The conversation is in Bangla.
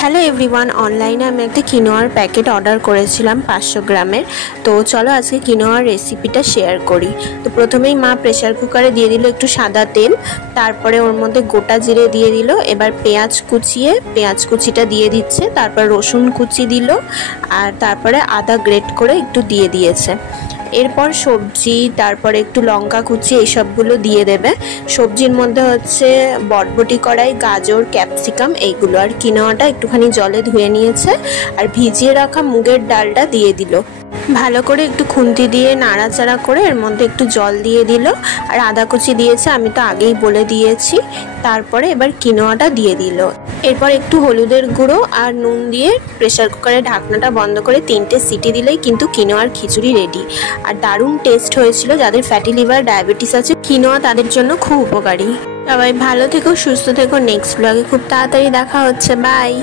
হ্যালো এভরিওয়ান, অনলাইনে আমি একটা কিনোয়ার প্যাকেট অর্ডার করেছিলাম 500 গ্রামের। তো চলো আজকে কিনোয়ার রেসিপিটা শেয়ার করি। তো প্রথমেই মা প্রেসার কুকারে দিয়ে দিল একটু সাদা তেল, তারপরে ওর মধ্যে গোটা জিরে দিয়ে দিল। এবার পেঁয়াজ কুচিটা দিয়ে দিচ্ছে, তারপর রসুন কুচি দিল, আর তারপরে আদা গ্রেট করে একটু দিয়ে দিয়েছে। এরপর সবজি, তারপরে একটু লঙ্কা কুচি এইসবগুলো দিয়ে দেবে। সবজির মধ্যে হচ্ছে বটবটি কড়াই, গাজর, ক্যাপসিকাম এইগুলো, আর কিনোয়াটা একটুখানি জলে ধুয়ে নিয়েছে, আর ভিজিয়ে রাখা মুগের ডালটা দিয়ে দিল। ভালো করে একটু খুন্তি দিয়ে নাড়াচাড়া করে এর মধ্যে একটু জল দিয়ে দিল, আর আদা কুচি দিয়েছে, আমি তো আগেই বলে দিয়েছি। তারপরে এবার কিনোয়াটা দিয়ে দিল। এরপর একটু হলুদের গুঁড়ো আর নুন দিয়ে প্রেসার কুকারের ঢাকনাটা বন্ধ করে 3টে সিটি দিলেই কিন্তু কিনোয়ার খিচুড়ি রেডি। আর দারুণ টেস্ট হয়েছিল। যাদের ফ্যাটি লিভার, ডায়াবেটিস আছে, কিনোয়া তাদের জন্য খুব উপকারী। সবাই ভালো থেকো, সুস্থ থেকো। নেক্সট ব্লগে খুব তাড়াতাড়ি দেখা হচ্ছে। বাই।